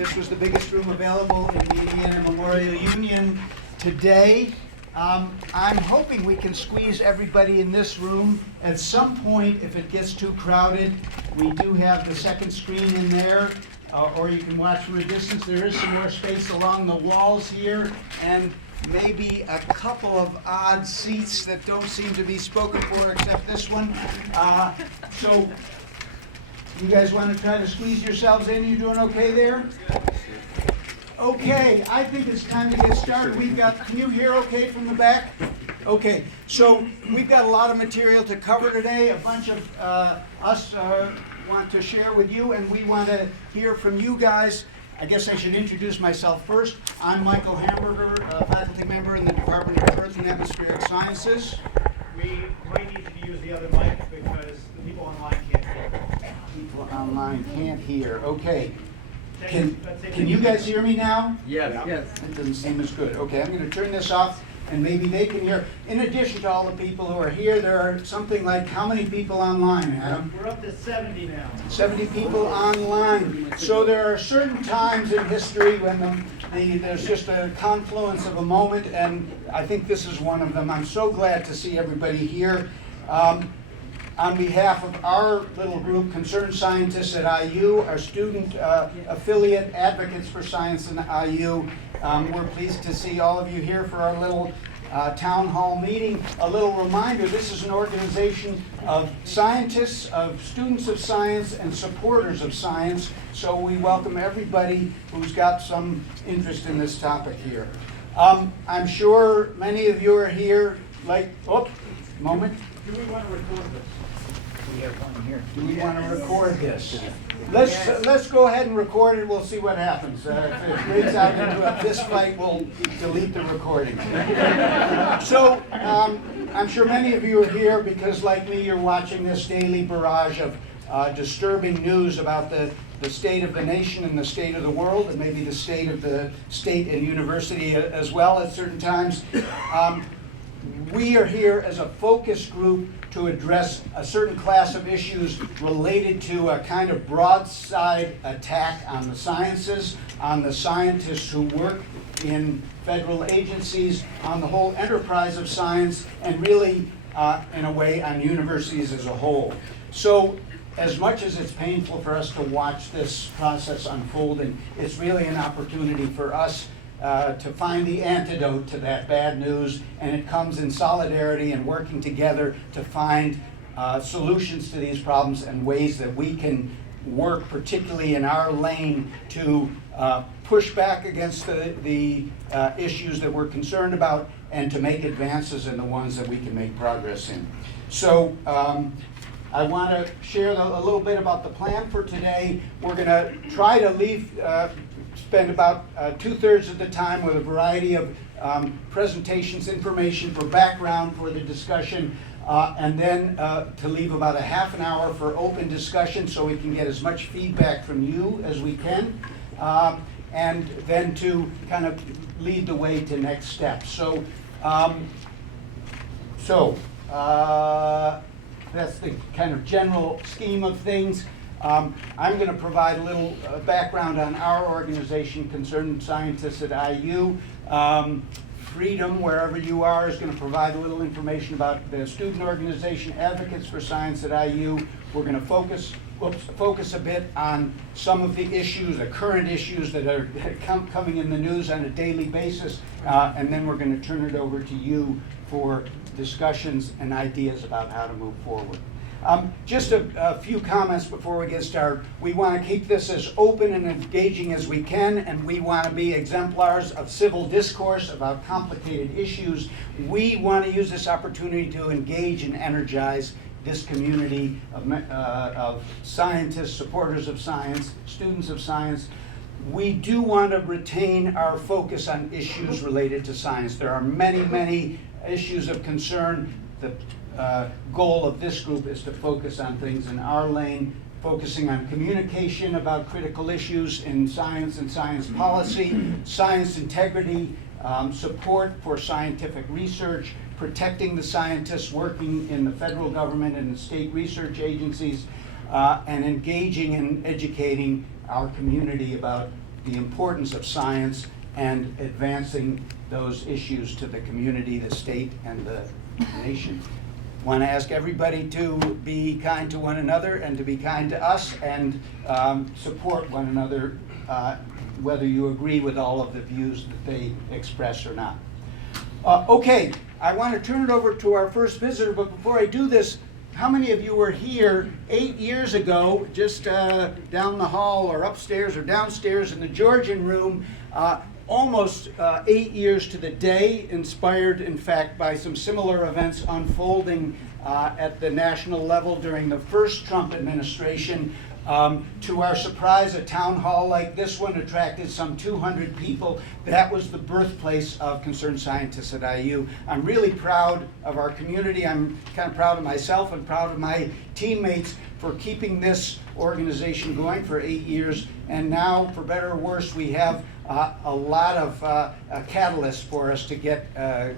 This was the biggest room available in the Indiana Memorial Union today. I'm hoping we can squeeze everybody in this room. At some point, if it gets too crowded, we do have the second screen in there, or you can watch from a distance. There is some more space along the walls here, and maybe a couple of odd seats that don't seem to be spoken for except this one. So you guys want to try to squeeze yourselves in? You doing okay there? Okay, I think it's time to get started. Can you hear okay from the back? Okay, so we've got a lot of material to cover today. A bunch of us want to share with you, and we want to hear from you guys. I guess I should introduce myself first. I'm Michael Hamburger, a faculty member in the Department of Earth and Atmospheric Sciences. We might need to use the other mic because the people online can't hear. People online can't hear. Okay. Can you guys hear me now? Yes. Yes. It doesn't seem as good. Okay, I'm going to turn this off, and maybe they can hear. In addition to all the people who are here, there are something like how many people online, Adam? We're up to 70 now. 70 people online. So there are certain times in history when there's just a confluence of a moment, and I think this is one of them. I'm so glad to see everybody here. On behalf of our little group, Concerned Scientists at IU, our student affiliate Advocates for Science in IU, we're pleased to see all of you here for our little town hall meeting. A little reminder, this is an organization of scientists, of students of science, and supporters of science, so we welcome everybody who's got some interest in this topic here. I'm sure many of you are here, moment. Do we want to record this? We have one here. Do we want to record this? Let's go ahead and record it. We'll see what happens. If it breaks out into a fist fight, we'll delete the recording. So I'm sure many of you are here because, like me, you're watching this daily barrage of disturbing news about the state of the nation and the state of the world, and maybe the state of the state and university as well at certain times. We are here as a focus group to address a certain class of issues related to a kind of broadside attack on the sciences, on the scientists who work in federal agencies, on the whole enterprise of science, and really, in a way, on universities as a whole. So, as much as it's painful for us to watch this process unfolding, it's really an opportunity for us to find the antidote to that bad news, and it comes in solidarity and working together to find solutions to these problems and ways that we can work, particularly in our lane, to push back against the issues that we're concerned about and to make advances in the ones that we can make progress in. So I want to share a little bit about the plan for today. We're going to try to spend about 2/3 of the time with a variety of presentations, information for background for the discussion, and then to leave about a half an hour for open discussion so we can get as much feedback from you as we can, and then to kind of lead the way to next steps. So, that's the kind of general scheme of things. I'm going to provide a little background on our organization, Concerned Scientists at IU. Freedom, wherever you are, is going to provide a little information about the student organization, Advocates for Science at IU. We're going to focus a bit on some of the issues, the current issues that are coming in the news on a daily basis, and then we're going to turn it over to you for discussions and ideas about how to move forward. Just a few comments before we get started. We want to keep this as open and engaging as we can, and we want to be exemplars of civil discourse about complicated issues. We want to use this opportunity to engage and energize this community of scientists, supporters of science, students of science. We do want to retain our focus on issues related to science. There are many, many issues of concern. The goal of this group is to focus on things in our lane, focusing on communication about critical issues in science and science policy, science integrity, support for scientific research, protecting the scientists working in the federal government and the state research agencies, and engaging and educating our community about the importance of science and advancing those issues to the community, the state, and the nation. Want to ask everybody to be kind to one another and to be kind to us and support one another, whether you agree with all of the views that they express or not. Okay, I want to turn it over to our first visitor, but before I do this, how many of you were here 8 years ago, just down the hall or upstairs or downstairs in the Georgian room, almost 8 years to the day, inspired in fact by some similar events unfolding at the national level during the first Trump administration. To our surprise, a town hall like this one attracted some 200 people. That was the birthplace of Concerned Scientists at IU. I'm really proud of our community. I'm kind of proud of myself and proud of my teammates for keeping this organization going for 8 years. And now, for better or worse, we have a lot of catalysts for us to get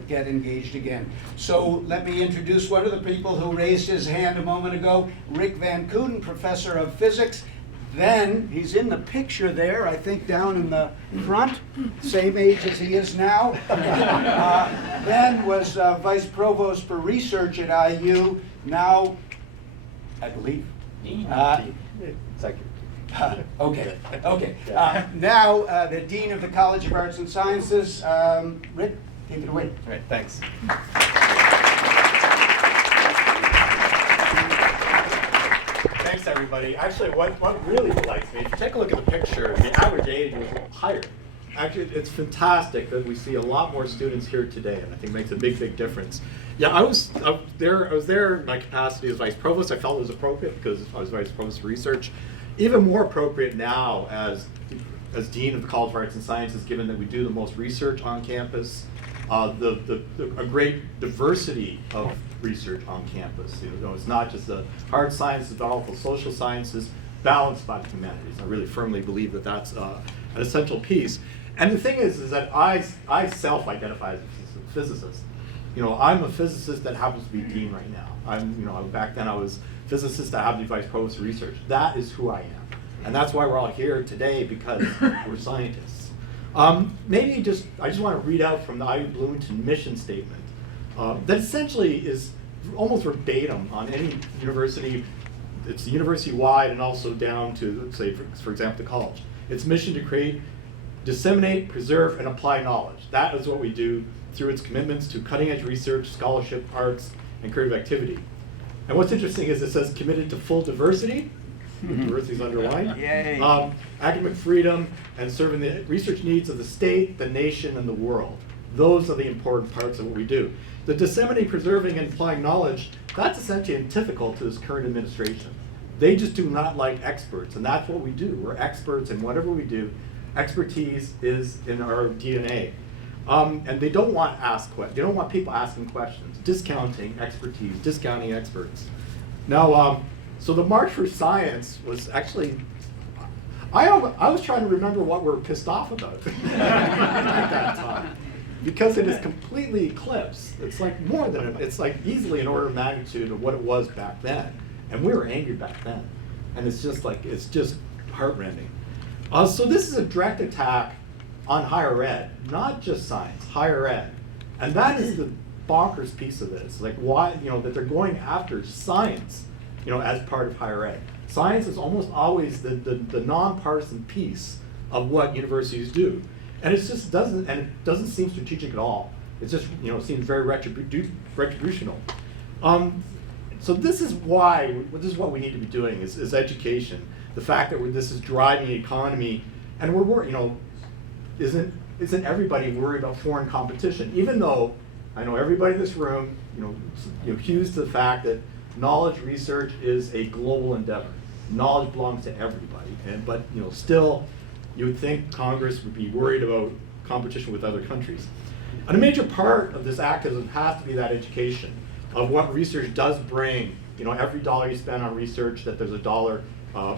engaged again. So let me introduce one of the people who raised his hand a moment ago, Rick Van Kooten, professor of physics. Then, he's in the picture there, I think down in the front, same age as he is now. Then was vice provost for research at IU, now, I believe. Okay. Now, the Dean of the College of Arts and Sciences, Rick, take it away. All right, thanks. Thanks, everybody. Actually, what really delights me, if you take a look at the picture, the average age was higher. Actually, it's fantastic that we see a lot more students here today, and I think it makes a big, big difference. Yeah, I was there in my capacity as vice provost. I felt it was appropriate because I was vice provost for research. Even more appropriate now as Dean of the College of Arts and Sciences, given that we do the most research on campus, a great diversity of research on campus. You know, it's not just the hard sciences, but also social sciences, balanced by the humanities. I really firmly believe that that's an essential piece. And the thing is that I self-identify as a physicist. You know, I'm a physicist that happens to be dean right now. Back then I was a physicist that happened to be vice provost of research. That is who I am. And that's why we're all here today, because we're scientists. I just want to read out from the IU Bloomington mission statement that essentially is almost verbatim on any university. It's university-wide and also down to, let's say, for example, the college. Its mission to create, disseminate, preserve, and apply knowledge. That is what we do through its commitments to cutting-edge research, scholarship, arts, and creative activity. And what's interesting is it says committed to full diversity, diversity is underlined, academic freedom, and serving the research needs of the state, the nation, and the world. Those are the important parts of what we do. The disseminating, preserving, and applying knowledge, that's essentially antithetical to this current administration. They just do not like experts, and that's what we do. We're experts in whatever we do. Expertise is in our DNA. And they don't want they don't want people asking questions, discounting expertise, discounting experts. Now, so the March for Science was actually, I was trying to remember what we're pissed off about at that time, because it is completely eclipsed. It's like it's like easily an order of magnitude of what it was back then, and we were angry back then, and it's just heartrending. So this is a direct attack on higher ed, not just science, higher ed. And that is the bonkers piece of this, like why, that they're going after science, as part of higher ed. Science is almost always the nonpartisan piece of what universities do. And it doesn't seem strategic at all. It just, seems very retributional. So this is what we need to be doing is education. The fact that this is driving the economy, and isn't everybody worried about foreign competition? Even though I know everybody in this room, hews to the fact that knowledge research is a global endeavor. Knowledge belongs to everybody, but still, you would think Congress would be worried about competition with other countries. And a major part of this activism has to be that education of what research does bring. Every dollar you spend on research, that there's a dollar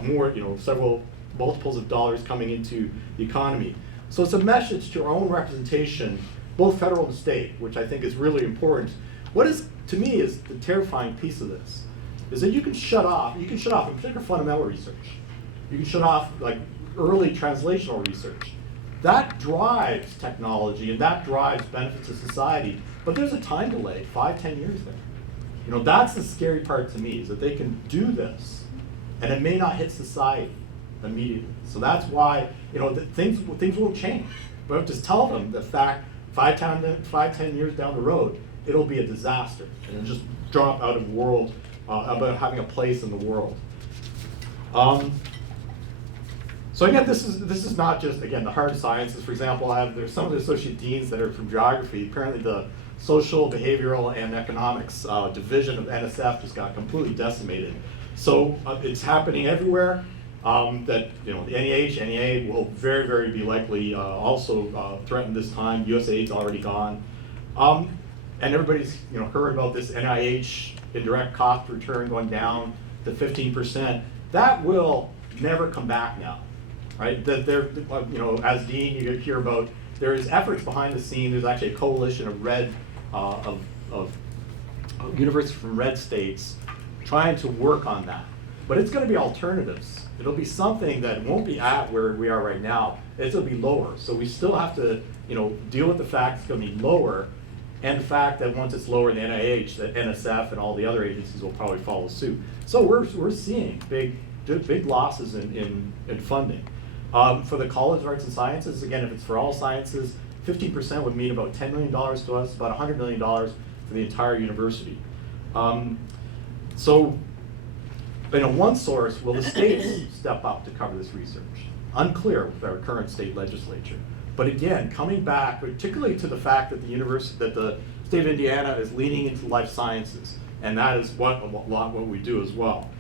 more, several multiples of dollars coming into the economy. So it's a message to our own representation, both federal and state, which I think is really important. What is, to me, is the terrifying piece of this, is that you can shut off, in particular fundamental research. You can shut off, like, early translational research. That drives technology and that drives benefits to society, but there's a time delay, 5-10 years there. You know, that's the scary part to me, is that they can do this and it may not hit society immediately. So that's why, you know, things will change. But just tell them the fact 5-10 years down the road, it'll be a disaster and it'll just drop out of the world, about having a place in the world. So again, this is not just, again, the hard sciences. For example, there's some of the associate deans that are from geography. Apparently the social, behavioral, and economics division of NSF just got completely decimated. So it's happening everywhere. That, you know, the NEA will very, very be likely also threatened this time. USAID's already gone. And everybody's, you know, heard about this NIH indirect cost return going down to 15%. That will never come back now, right? That there, you know, as dean, you hear about there is efforts behind the scene. There's actually a coalition of universities from red states trying to work on that. But it's going to be alternatives. It'll be something that won't be at where we are right now. It'll be lower. So we still have to, you know, deal with the fact it's going to be lower, and the fact that once it's lower in the NIH, that NSF and all the other agencies will probably follow suit. So we're seeing big losses in funding. For the College of Arts and Sciences, again, if it's for all sciences, 15% would mean about $10 million to us, about $100 million for the entire university. So, you know, one source, will the states step up to cover this research? Unclear with our current state legislature. But again, coming back, particularly to the fact that the state of Indiana is leaning into life sciences, and that is what we do as well.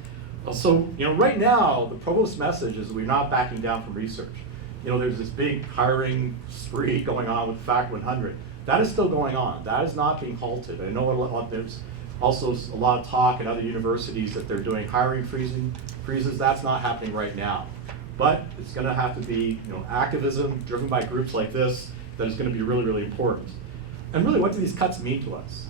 So, you know, right now, the provost's message is we're not backing down from research. You know, there's this big hiring spree going on with FACT 100. That is still going on. That is not being halted. I know there's also a lot of talk in other universities that they're doing hiring freezes. That's not happening right now. But it's going to have to be, you know, activism driven by groups like this that is going to be really, really important. And really, what do these cuts mean to us?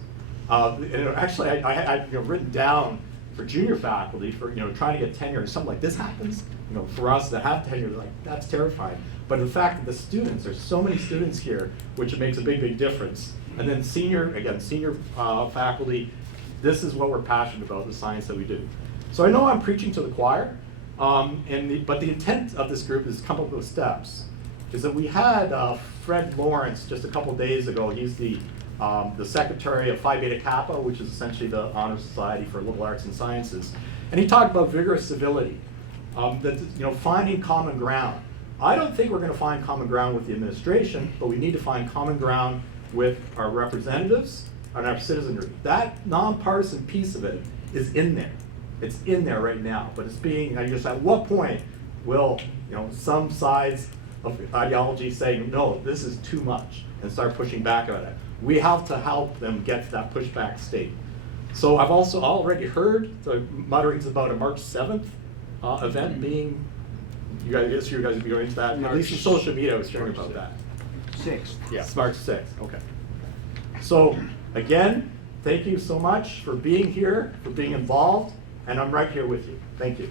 Actually, I had, you know, written down for junior faculty, for, you know, trying to get tenure, and something like this happens, you know, for us that have tenure, like, that's terrifying. But the fact that the students, there's so many students here, which makes a big, big difference. And then senior faculty, this is what we're passionate about, the science that we do. So I know I'm preaching to the choir, but the intent of this group is to come up with steps. Is that we had Fred Lawrence just a couple days ago. He's the secretary of Phi Beta Kappa, which is essentially the honor society for liberal arts and sciences. And he talked about vigorous civility, that, you know, finding common ground. I don't think we're going to find common ground with the administration, but we need to find common ground with our representatives and our citizenry. That nonpartisan piece of it is in there. It's in there right now, but it's being, I guess, at what point will, you know, some sides of ideology say, no, this is too much, and start pushing back on it. We have to help them get to that pushback state. So I've also already heard the mutterings about a March 7th event being, you guys will be going to that. At least in social media I was hearing about that. 6th. Yeah, it's March 6th, okay. So again, thank you so much for being here, for being involved, and I'm right here with you. Thank you.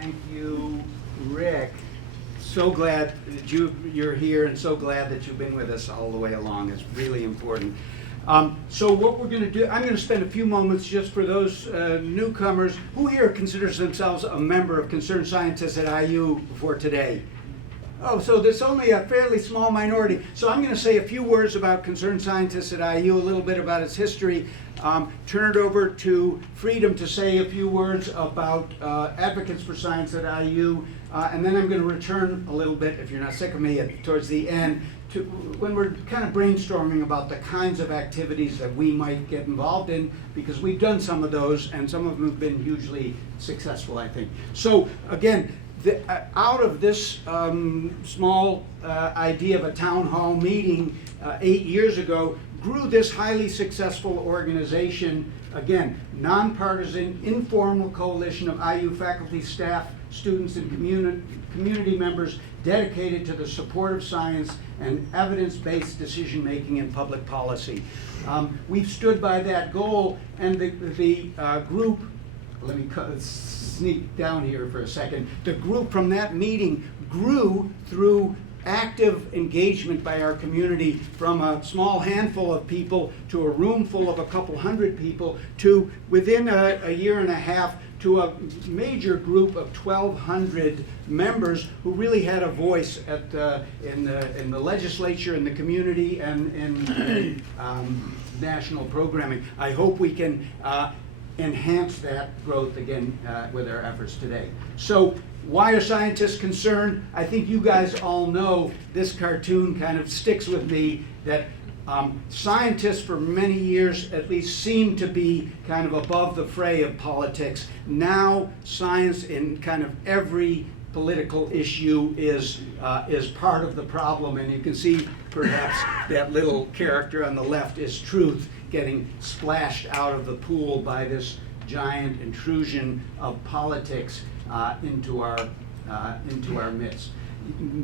Thank you, Rick. So glad that you're here, and so glad that you've been with us all the way along. It's really important. So what we're going to do, I'm going to spend a few moments just for those newcomers. Who here considers themselves a member of Concerned Scientists at IU before today? Oh, so there's only a fairly small minority. So I'm going to say a few words about Concerned Scientists at IU, a little bit about its history, turn it over to Freedom to say a few words about Advocates for Science at IU, and then I'm going to return a little bit, if you're not sick of me, towards the end, to when we're kind of brainstorming about the kinds of activities that we might get involved in, because we've done some of those, and some of them have been hugely successful, I think. So again, out of this small idea of a town hall meeting 8 years ago, grew this highly successful organization, again, nonpartisan, informal coalition of IU faculty, staff, students, and community members dedicated to the support of science and evidence-based decision-making in public policy. We've stood by that goal, and the group, let me sneak down here for a second. The group from that meeting grew through active engagement by our community from a small handful of people to a room full of a couple hundred people to within a year and a half to a major group of 1,200 members who really had a voice in the legislature, in the community, and in national programming. I hope we can enhance that growth again with our efforts today. So, why are scientists concerned? I think you guys all know this cartoon kind of sticks with me, that scientists for many years at least seemed to be kind of above the fray of politics. Now science in kind of every political issue is part of the problem, and you can see perhaps that little character on the left is Truth getting splashed out of the pool by this giant intrusion of politics into our midst.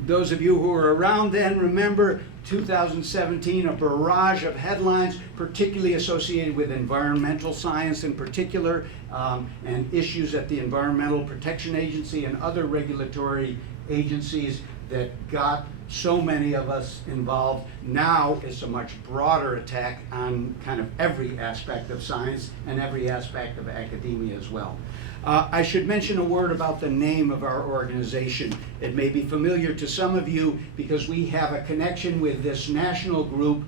Those of you who were around then remember 2017, a barrage of headlines, particularly associated with environmental science in particular, and issues at the Environmental Protection Agency and other regulatory agencies that got so many of us involved. Now it's a much broader attack on kind of every aspect of science and every aspect of academia as well. I should mention a word about the name of our organization. It may be familiar to some of you because we have a connection with this national group,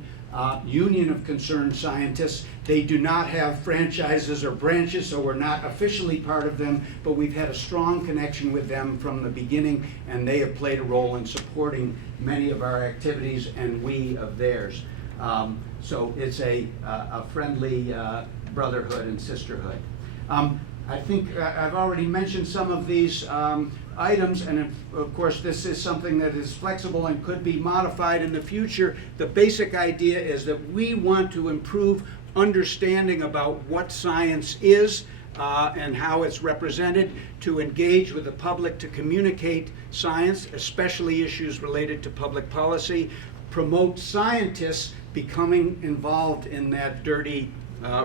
Union of Concerned Scientists. They do not have franchises or branches, so we're not officially part of them, but we've had a strong connection with them from the beginning, and they have played a role in supporting many of our activities and we of theirs. So it's a friendly brotherhood and sisterhood. I think I've already mentioned some of these items, and of course this is something that is flexible and could be modified in the future. The basic idea is that we want to improve understanding about what science is and how it's represented, to engage with the public, to communicate science, especially issues related to public policy, promote scientists becoming involved in that dirty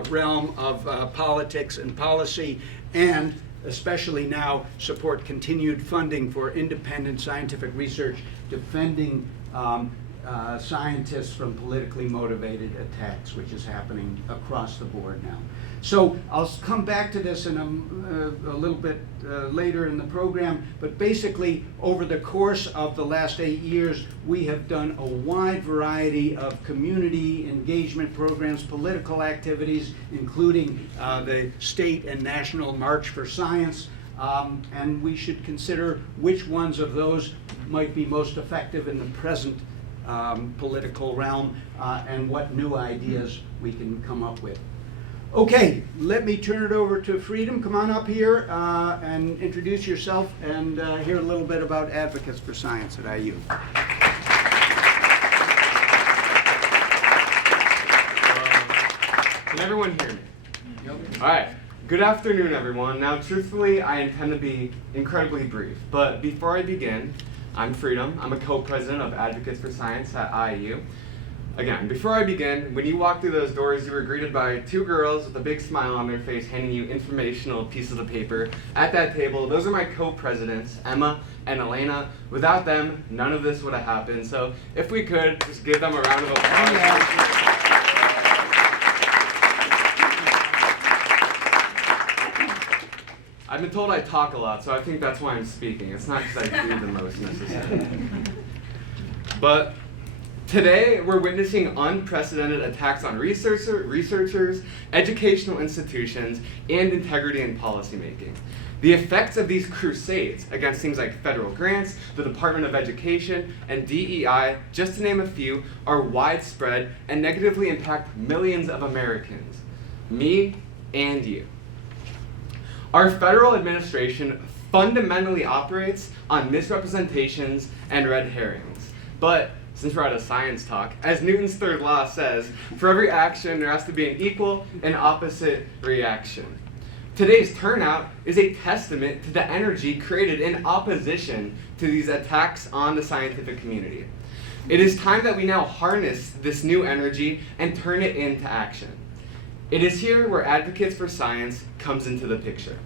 realm of politics and policy, and especially now support continued funding for independent scientific research, defending scientists from politically motivated attacks, which is happening across the board now. So I'll come back to this in a little bit later in the program, but basically over the course of the last 8 years, we have done a wide variety of community engagement programs, political activities, including the state and national March for Science, and we should consider which ones of those might be most effective in the present political realm, and what new ideas we can come up with. Okay, let me turn it over to Freedom. Come on up here and introduce yourself and hear a little bit about Advocates for Science at IU. Can everyone hear me? All right. Good afternoon, everyone. Now, truthfully, I intend to be incredibly brief. But before I begin, I'm Freedom. I'm a co-president of Advocates for Science at IU. Again, before I begin, when you walked through those doors, you were greeted by two girls with a big smile on their face handing you informational pieces of paper. At that table, those are my co-presidents, Emma and Elena. Without them, none of this would have happened. So if we could, just give them a round of applause. I've been told I talk a lot, so I think that's why I'm speaking. It's not because I do the most necessarily. But today, we're witnessing unprecedented attacks on researchers, educational institutions, and integrity in policymaking. The effects of these crusades against things like federal grants, the Department of Education, and DEI, just to name a few, are widespread and negatively impact millions of Americans, me and you. Our federal administration fundamentally operates on misrepresentations and red herrings. But since we're at a science talk, as Newton's third law says, for every action there has to be an equal and opposite reaction. Today's turnout is a testament to the energy created in opposition to these attacks on the scientific community. It is time that we now harness this new energy and turn it into action. It is here where Advocates for Science comes into the picture.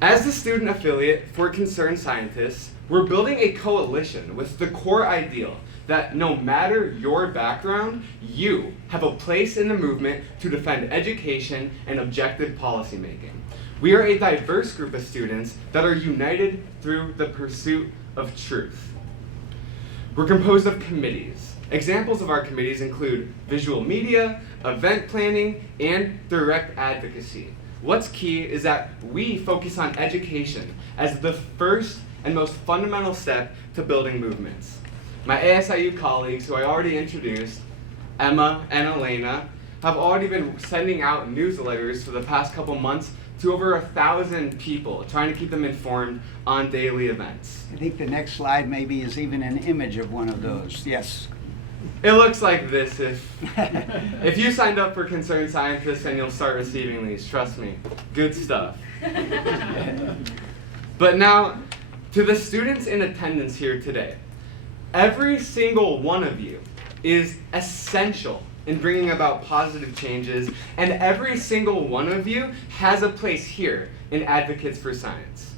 As the student affiliate for Concerned Scientists, we're building a coalition with the core ideal that no matter your background, you have a place in the movement to defend education and objective policymaking. We are a diverse group of students that are united through the pursuit of truth. We're composed of committees. Examples of our committees include visual media, event planning, and direct advocacy. What's key is that we focus on education as the first and most fundamental step to building movements. My ASIU colleagues, who I already introduced, Emma and Elena, have already been sending out newsletters for the past couple months to over 1,000 people, trying to keep them informed on daily events. I think the next slide maybe is even an image of one of those. Yes. It looks like this if you signed up for Concerned Scientists, and you'll start receiving these, trust me, good stuff. But now, to the students in attendance here today, every single one of you is essential in bringing about positive changes, and every single one of you has a place here in Advocates for Science.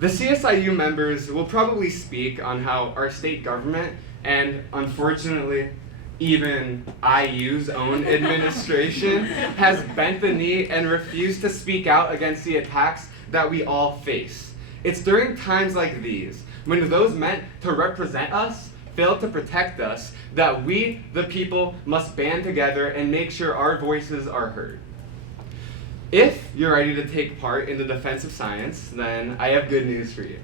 The CSIU members will probably speak on how our state government, and unfortunately, even IU's own administration, has bent the knee and refused to speak out against the attacks that we all face. It's during times like these, when those meant to represent us fail to protect us, that we, the people, must band together and make sure our voices are heard. If you're ready to take part in the defense of science, then I have good news for you.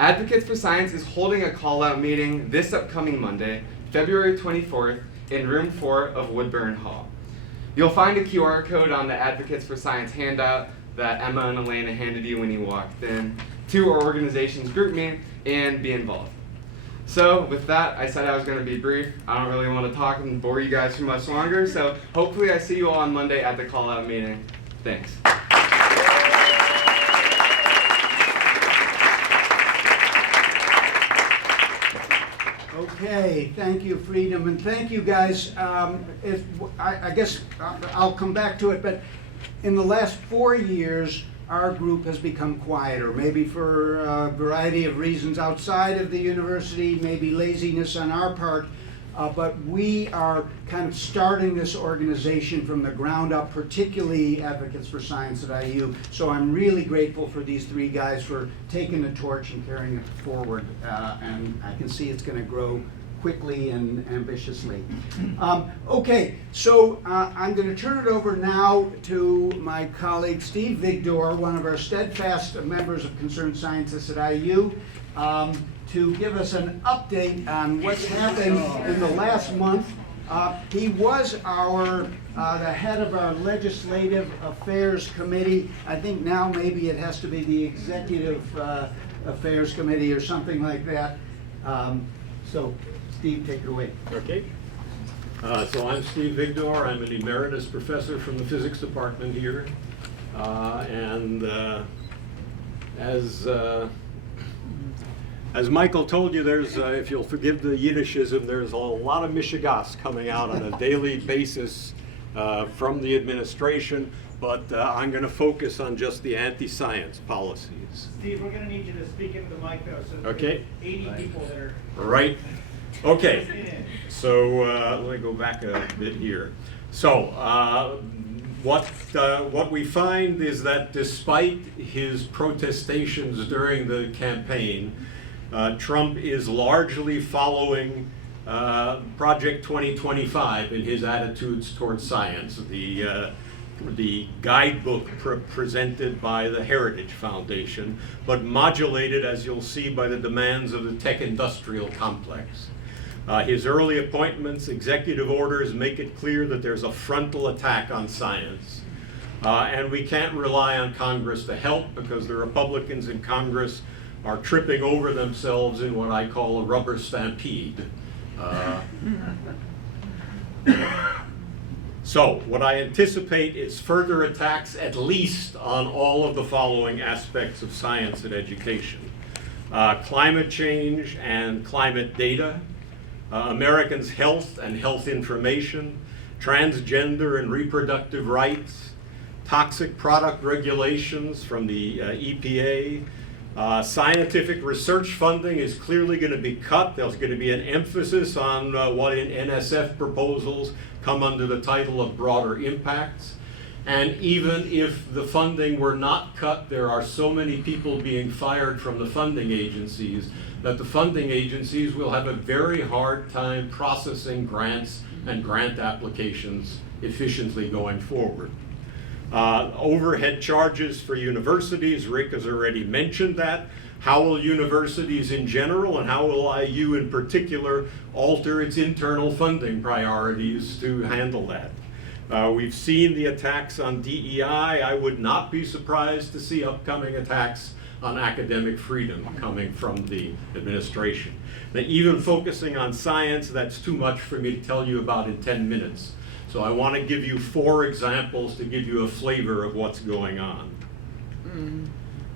Advocates for Science is holding a call-out meeting this upcoming Monday, February 24th, in room 4 of Woodburn Hall. You'll find a QR code on the Advocates for Science handout that Emma and Elena handed you when you walked in to our organization's group me and be involved. So with that, I said I was going to be brief. I don't really want to talk and bore you guys too much longer, so hopefully I see you all on Monday at the call-out meeting. Thanks. Okay, thank you, Freedom, and thank you guys. I guess I'll come back to it, but in the last 4 years, our group has become quieter, maybe for a variety of reasons outside of the university, maybe laziness on our part, but we are kind of starting this organization from the ground up, particularly Advocates for Science at IU. So I'm really grateful for these 3 guys for taking the torch and carrying it forward, and I can see it's going to grow quickly and ambitiously. Okay, so I'm going to turn it over now to my colleague Steve Vigdor, one of our steadfast members of Concerned Scientists at IU, to give us an update on what's happened in the last month. He was the head of our Legislative Affairs Committee. I think now maybe it has to be the Executive Affairs Committee or something like that. So, Steve, take it away. Okay. So I'm Steve Vigdor. I'm an emeritus professor from the physics department here. As Michael told you, there's, if you'll forgive the Yiddishism, there's a lot of mishigas coming out on a daily basis from the administration, but I'm going to focus on just the anti-science policies. Steve, we're going to need you to speak into the mic though, so Okay. 80 people that are Right. Okay. in. So let me go back a bit here. So what we find is that despite his protestations during the campaign, Trump is largely following Project 2025 in his attitudes towards science, the guidebook presented by the Heritage Foundation, but modulated, as you'll see, by the demands of the tech-industrial complex. His early appointments, executive orders, make it clear that there's a frontal attack on science. And we can't rely on Congress to help, because the Republicans in Congress are tripping over themselves in what I call a rubber stampede. So what I anticipate is further attacks, at least on all of the following aspects of science and education. climate change and climate data, Americans' health and health information, transgender and reproductive rights, toxic product regulations from the EPA. Scientific research funding is clearly going to be cut. There's going to be an emphasis on what in NSF proposals come under the title of broader impacts. And even if the funding were not cut, there are so many people being fired from the funding agencies that the funding agencies will have a very hard time processing grants and grant applications efficiently going forward. Overhead charges for universities, Rick has already mentioned that. How will universities in general and how will IU in particular alter its internal funding priorities to handle that? We've seen the attacks on DEI. I would not be surprised to see upcoming attacks on academic freedom coming from the administration. Now, even focusing on science, that's too much for me to tell you about in 10 minutes. So I want to give you 4 examples to give you a flavor of what's going on.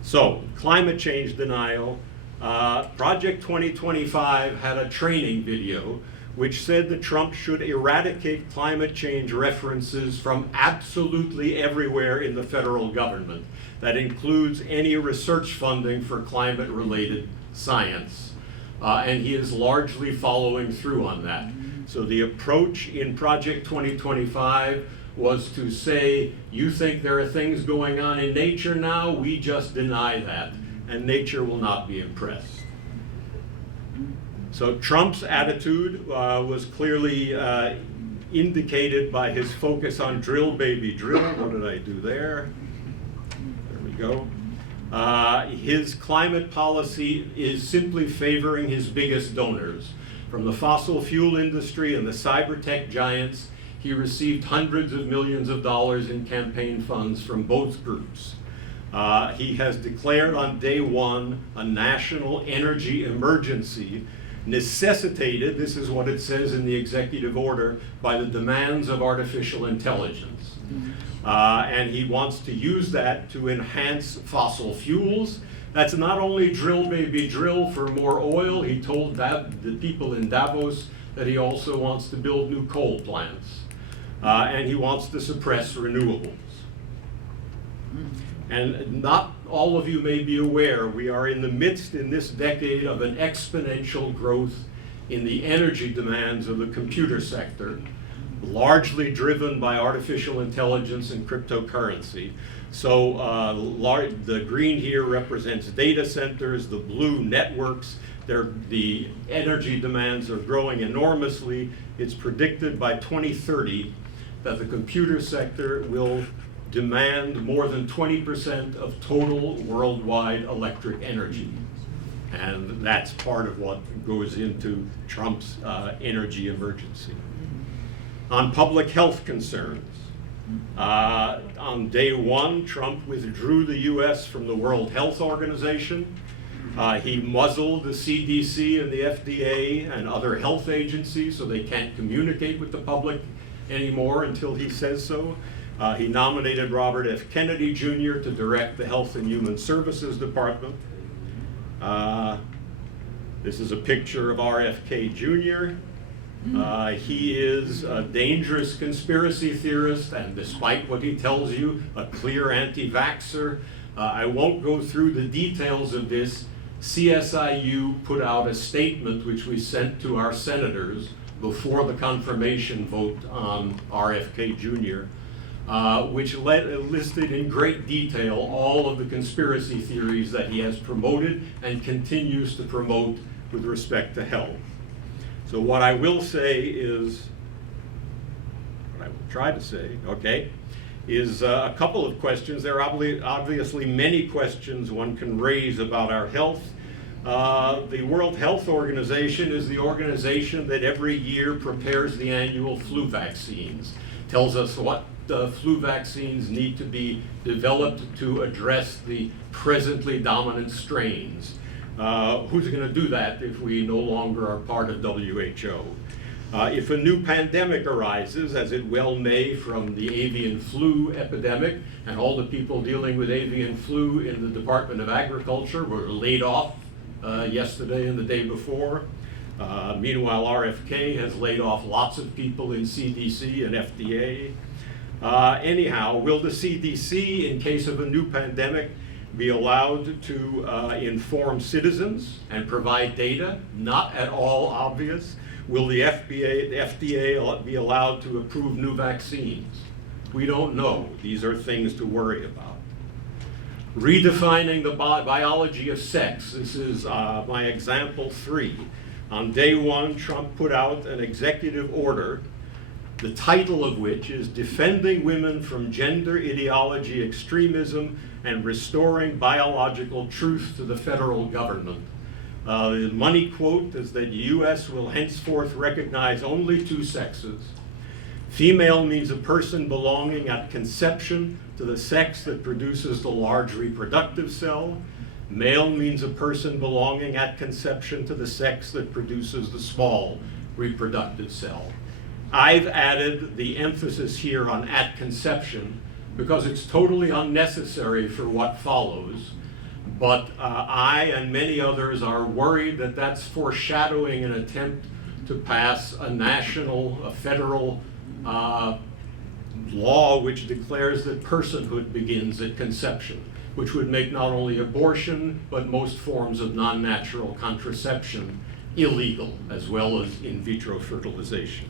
So, climate change denial. Project 2025 had a training video which said that Trump should eradicate climate change references from absolutely everywhere in the federal government. That includes any research funding for climate-related science. And he is largely following through on that. So the approach in Project 2025 was to say, you think there are things going on in nature now, we just deny that, and nature will not be impressed. So Trump's attitude was clearly indicated by his focus on drill, baby, drill. What did I do there? There we go. His climate policy is simply favoring his biggest donors. From the fossil fuel industry and the cyber tech giants, he received hundreds of millions of dollars in campaign funds from both groups. He has declared on day one a national energy emergency necessitated, this is what it says in the executive order, by the demands of artificial intelligence. And he wants to use that to enhance fossil fuels. That's not only drill, baby, drill for more oil. He told the people in Davos that he also wants to build new coal plants. And he wants to suppress renewables. And not all of you may be aware, we are in the midst in this decade of an exponential growth in the energy demands of the computer sector, largely driven by artificial intelligence and cryptocurrency. So the green here represents data centers, the blue networks. The energy demands are growing enormously. It's predicted by 2030 that the computer sector will demand more than 20% of total worldwide electric energy. And that's part of what goes into Trump's energy emergency. On public health concerns, on day one, Trump withdrew the US from the World Health Organization. He muzzled the CDC and the FDA and other health agencies so they can't communicate with the public anymore until he says so. He nominated Robert F. Kennedy Jr. to direct the Health and Human Services Department. This is a picture of RFK Jr. He is a dangerous conspiracy theorist, and despite what he tells you, a clear anti-vaxxer. I won't go through the details of this. CSIU put out a statement which we sent to our senators before the confirmation vote on RFK Jr., which listed in great detail all of the conspiracy theories that he has promoted and continues to promote with respect to health. So what I will say is, what I will try to say, okay, is a couple of questions. There are obviously many questions one can raise about our health. The World Health Organization is the organization that every year prepares the annual flu vaccines, tells us what flu vaccines need to be developed to address the presently dominant strains. Who's going to do that if we no longer are part of WHO? If a new pandemic arises, as it well may from the avian flu epidemic, and all the people dealing with avian flu in the Department of Agriculture were laid off yesterday and the day before. Meanwhile, RFK has laid off lots of people in CDC and FDA. Anyhow, will the CDC, in case of a new pandemic, be allowed to inform citizens and provide data? Not at all obvious. Will the FDA be allowed to approve new vaccines? We don't know. These are things to worry about. Redefining the biology of sex. This is my example 3. On day 1, Trump put out an executive order, the title of which is Defending Women from Gender Ideology Extremism and Restoring Biological Truth to the Federal Government. The money quote is that the U.S. will henceforth recognize only 2 sexes. Female means a person belonging at conception to the sex that produces the large reproductive cell. Male means a person belonging at conception to the sex that produces the small reproductive cell. I've added the emphasis here on at conception because it's totally unnecessary for what follows. But I and many others are worried that that's foreshadowing an attempt to pass a federal law which declares that personhood begins at conception, which would make not only abortion, but most forms of non-natural contraception illegal, as well as in vitro fertilization.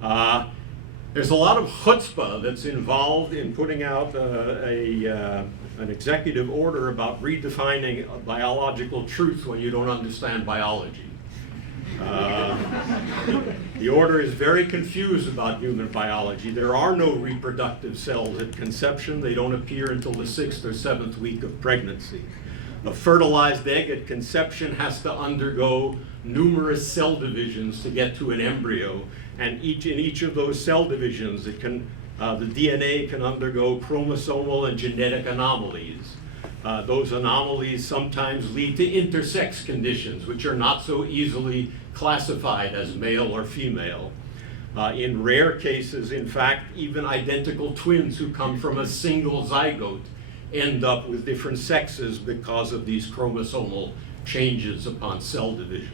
There's a lot of chutzpah that's involved in putting out an executive order about redefining biological truth when you don't understand biology. The order is very confused about human biology. There are no reproductive cells at conception. They don't appear until the 6th or 7th week of pregnancy. A fertilized egg at conception has to undergo numerous cell divisions to get to an embryo, and in each of those cell divisions, the DNA can undergo chromosomal and genetic anomalies. Those anomalies sometimes lead to intersex conditions, which are not so easily classified as male or female. In rare cases, in fact, even identical twins who come from a single zygote end up with different sexes because of these chromosomal changes upon cell divisions.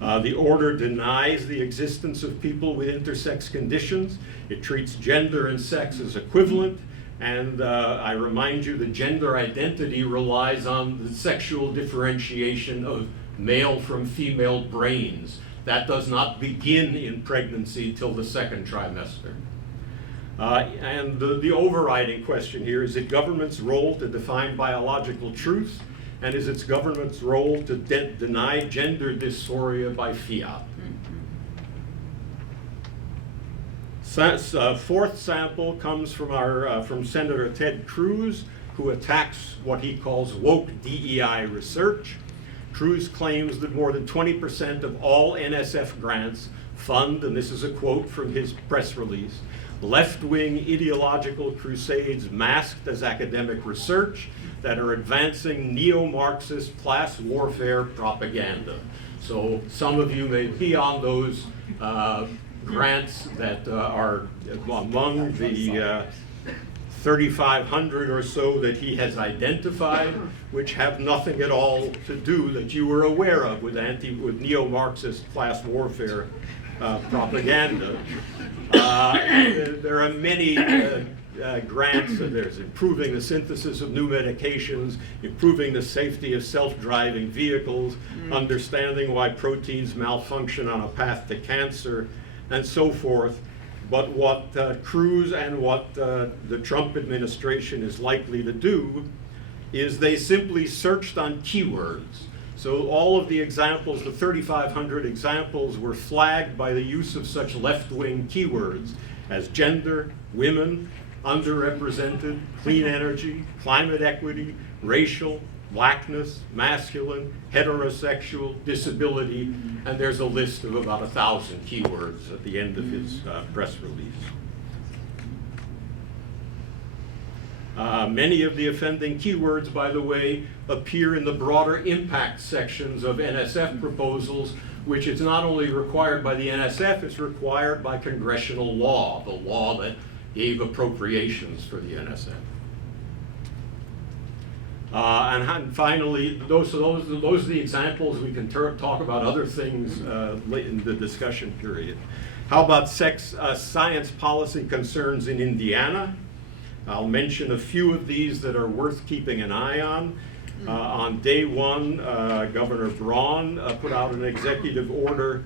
The order denies the existence of people with intersex conditions. It treats gender and sex as equivalent. And I remind you that gender identity relies on the sexual differentiation of male from female brains. That does not begin in pregnancy till the 2nd trimester. And the overriding question here is it government's role to define biological truth, and is its government's role to deny gender dysphoria by fiat? Fourth sample comes from Senator Ted Cruz, who attacks what he calls woke DEI research. Cruz claims that more than 20% of all NSF grants fund, and this is a quote from his press release, left-wing ideological crusades masked as academic research that are advancing neo-Marxist class warfare propaganda. So some of you may be on those grants that are among the 3,500 or so that he has identified, which have nothing at all to do that you were aware of with neo-Marxist class warfare propaganda. There are many grants. There's improving the synthesis of new medications, improving the safety of self-driving vehicles, understanding why proteins malfunction on a path to cancer, and so forth. But what Cruz and what the Trump administration is likely to do is they simply searched on keywords. So all of the examples, the 3,500 examples, were flagged by the use of such left-wing keywords as gender, women, underrepresented, clean energy, climate equity, racial, blackness, masculine, heterosexual, disability, and there's a list of about 1,000 keywords at the end of his press release. Many of the offending keywords, by the way, appear in the broader impact sections of NSF proposals, which is not only required by the NSF, it's required by congressional law, the law that gave appropriations for the NSF. And finally, those are the examples. We can talk about other things late in the discussion period. How about science policy concerns in Indiana? I'll mention a few of these that are worth keeping an eye on. On day one, Governor Braun put out an executive order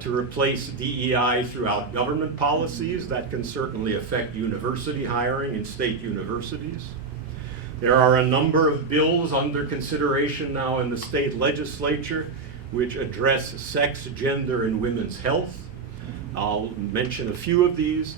to replace DEI throughout government policies. That can certainly affect university hiring in state universities. There are a number of bills under consideration now in the state legislature which address sex, gender, and women's health. I'll mention a few of these.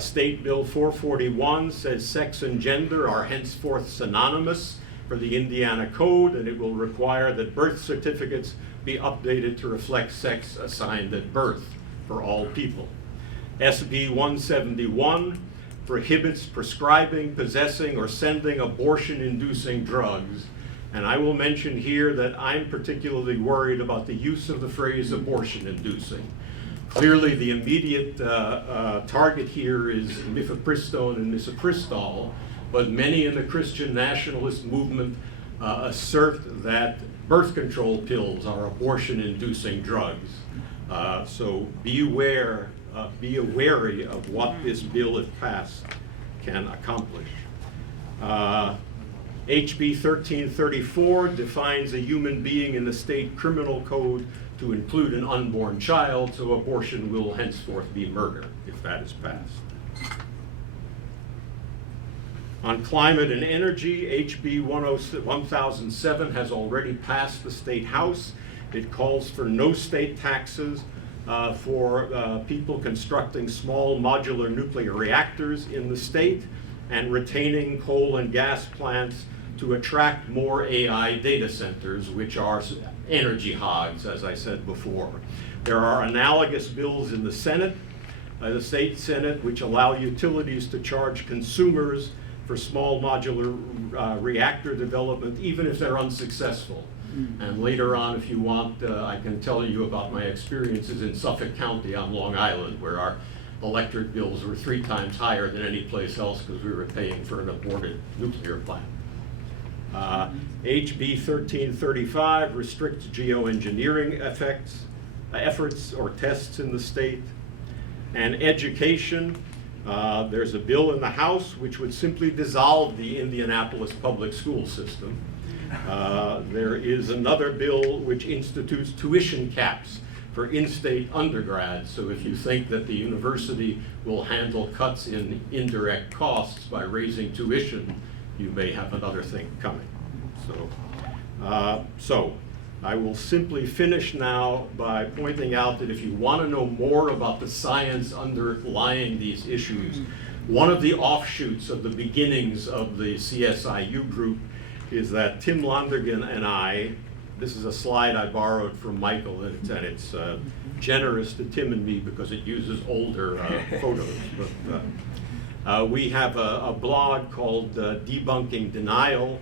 State Bill 441 says sex and gender are henceforth synonymous for the Indiana Code, and it will require that birth certificates be updated to reflect sex assigned at birth for all people. SB 171 prohibits prescribing, possessing, or sending abortion-inducing drugs. And I will mention here that I'm particularly worried about the use of the phrase abortion-inducing. Clearly, the immediate target here is mifepristone and misoprostol, but many in the Christian nationalist movement assert that birth control pills are abortion-inducing drugs. So be wary of what this bill, if passed, can accomplish. HB 1334 defines a human being in the state criminal code to include an unborn child, so abortion will henceforth be murder if that is passed. On climate and energy, HB 1007 has already passed the State House. It calls for no state taxes for people constructing small modular nuclear reactors in the state and retaining coal and gas plants to attract more AI data centers, which are energy hogs, as I said before. There are analogous bills in the Senate, the state Senate, which allow utilities to charge consumers for small modular reactor development, even if they're unsuccessful. And later on, if you want, I can tell you about my experiences in Suffolk County on Long Island, where our electric bills were 3 times higher than any place else because we were paying for an aborted nuclear plant. HB 1335 restricts geoengineering efforts or tests in the state. And education, there's a bill in the House which would simply dissolve the Indianapolis public school system. There is another bill which institutes tuition caps for in-state undergrads. So if you think that the university will handle cuts in indirect costs by raising tuition, you may have another thing coming. So I will simply finish now by pointing out that if you want to know more about the science underlying these issues, one of the offshoots of the beginnings of the CSIU group is that Tim Lonergan and I, this is a slide I borrowed from Michael, and it's generous to Tim and me because it uses older photos. But we have a blog called Debunking Denial,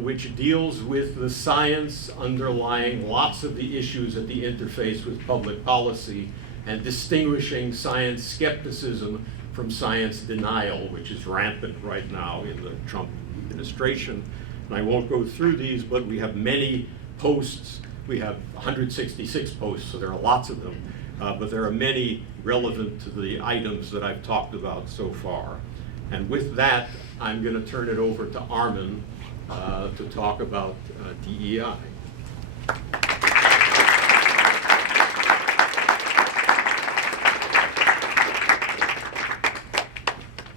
which deals with the science underlying lots of the issues at the interface with public policy and distinguishing science skepticism from science denial, which is rampant right now in the Trump administration. And I won't go through these, but we have many posts. We have 166 posts, so there are lots of them. But there are many relevant to the items that I've talked about so far. And with that, I'm going to turn it over to Armin to talk about DEI.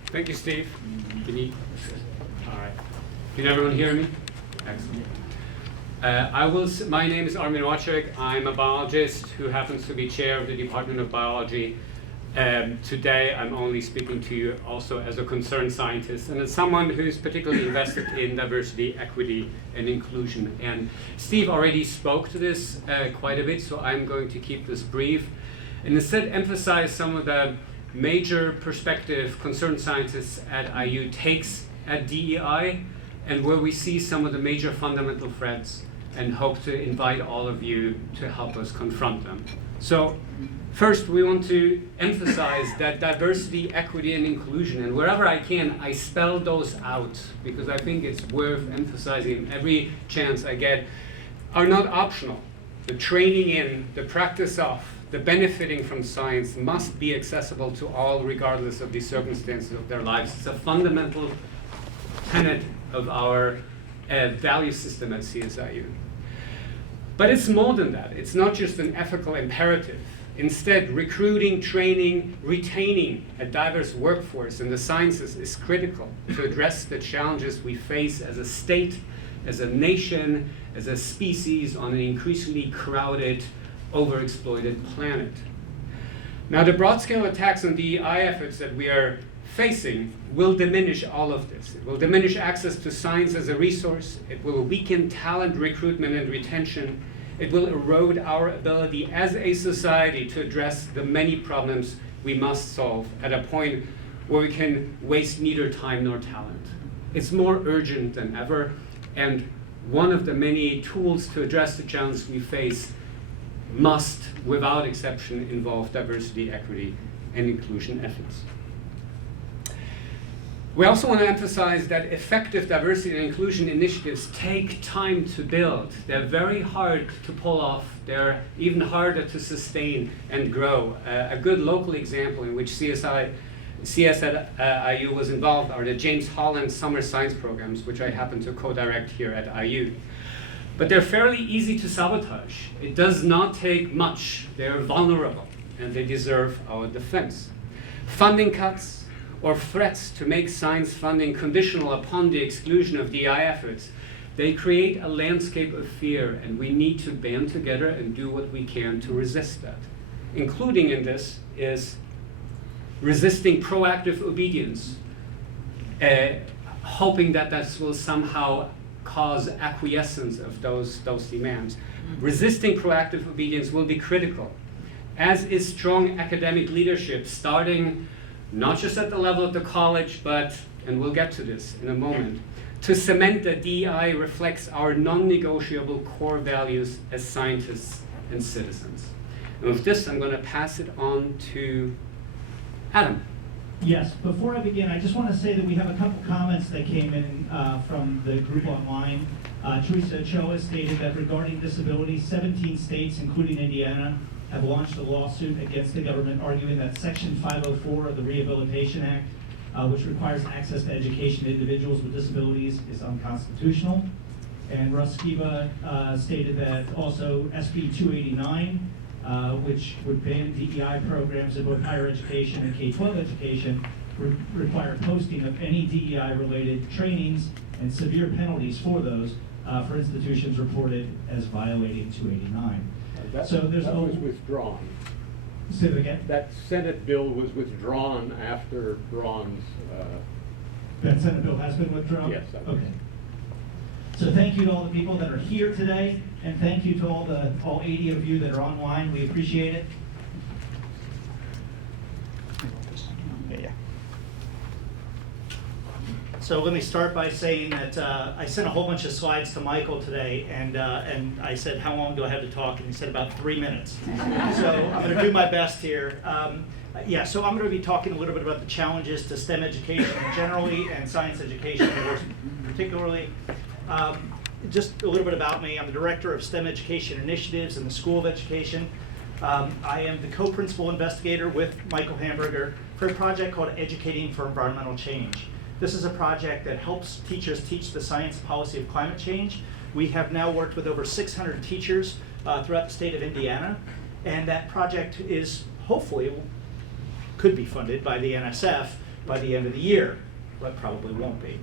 Thank you, Steve. All right. Can everyone hear me? Excellent. My name is Armin Wojcik. I'm a biologist who happens to be chair of the Department of Biology. Today, I'm only speaking to you also as a concerned scientist and as someone who's particularly invested in diversity, equity, and inclusion. And Steve already spoke to this quite a bit, so I'm going to keep this brief and instead emphasize some of the major perspective concerned scientists at IU takes at DEI and where we see some of the major fundamental threats and hope to invite all of you to help us confront them. So First, we want to emphasize that diversity, equity, and inclusion, and wherever I can, I spell those out because I think it's worth emphasizing every chance I get, are not optional. The training in, the practice of, the benefiting from science must be accessible to all regardless of the circumstances of their lives. It's a fundamental tenet of our value system at CSIU. But it's more than that. It's not just an ethical imperative. Instead, recruiting, training, retaining a diverse workforce in the sciences is critical to address the challenges we face as a state, as a nation, as a species on an increasingly crowded, overexploited planet. Now, the broad-scale attacks on DEI efforts that we are facing will diminish all of this. It will diminish access to science as a resource. It will weaken talent recruitment and retention. It will erode our ability as a society to address the many problems we must solve at a point where we can waste neither time nor talent. It's more urgent than ever, and one of the many tools to address the challenges we face must, without exception, involve diversity, equity, and inclusion efforts. We also want to emphasize that effective diversity and inclusion initiatives take time to build. They're very hard to pull off. They're even harder to sustain and grow. A good local example in which CS at IU was involved are the James Holland Summer Science Programs, which I happen to co-direct here at IU. But they're fairly easy to sabotage. It does not take much. They're vulnerable, and they deserve our defense. Funding cuts or threats to make science funding conditional upon the exclusion of DI efforts, they create a landscape of fear, and we need to band together and do what we can to resist that. Including in this is resisting proactive obedience, hoping that this will somehow cause acquiescence of those demands. Resisting proactive obedience will be critical, as is strong academic leadership, starting not just at the level of the college, but, and we'll get to this in a moment, to cement that DEI reflects our non-negotiable core values as scientists and citizens. And with this, I'm going to pass it on to Adam. Yes, before I begin, I just want to say that we have a couple comments that came in from the group online. Teresa Ochoa stated that regarding disability, 17 states, including Indiana, have launched a lawsuit against the government, arguing that Section 504 of the Rehabilitation Act, which requires access to education to individuals with disabilities, is unconstitutional. And Russ Skiba stated that also SB 289, which would ban DEI programs in both higher education and K-12 education, require posting of any DEI-related trainings and severe penalties for those for institutions reported as violating 289. That was withdrawn. Say it again? That Senate bill was withdrawn after Braun's. That Senate bill has been withdrawn? Yes. Okay. So thank you to all the people that are here today, and thank you to all 80 of you that are online. We appreciate it. So let me start by saying that I sent a whole bunch of slides to Michael today, and I said, how long do I have to talk? And he said about 3 minutes. So I'm going to do my best here. So I'm going to be talking a little bit about the challenges to STEM education generally and science education more particularly. Just a little bit about me. I'm the director of STEM education initiatives in the School of Education. I am the co-principal investigator with Michael Hamburger for a project called Educating for Environmental Change. This is a project that helps teachers teach the science and policy of climate change. We have now worked with over 600 teachers throughout the state of Indiana, and that project is hopefully could be funded by the NSF by the end of the year, but probably won't be.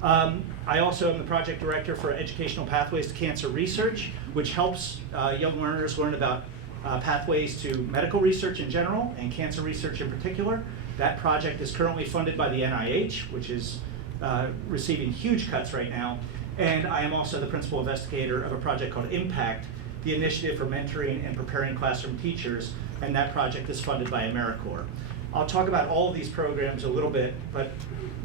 I also am the project director for Educational Pathways to Cancer Research, which helps young learners learn about pathways to medical research in general and cancer research in particular. That project is currently funded by the NIH, which is receiving huge cuts right now. And I am also the principal investigator of a project called Impact, the initiative for mentoring and preparing classroom teachers, and that project is funded by AmeriCorps. I'll talk about all of these programs a little bit, but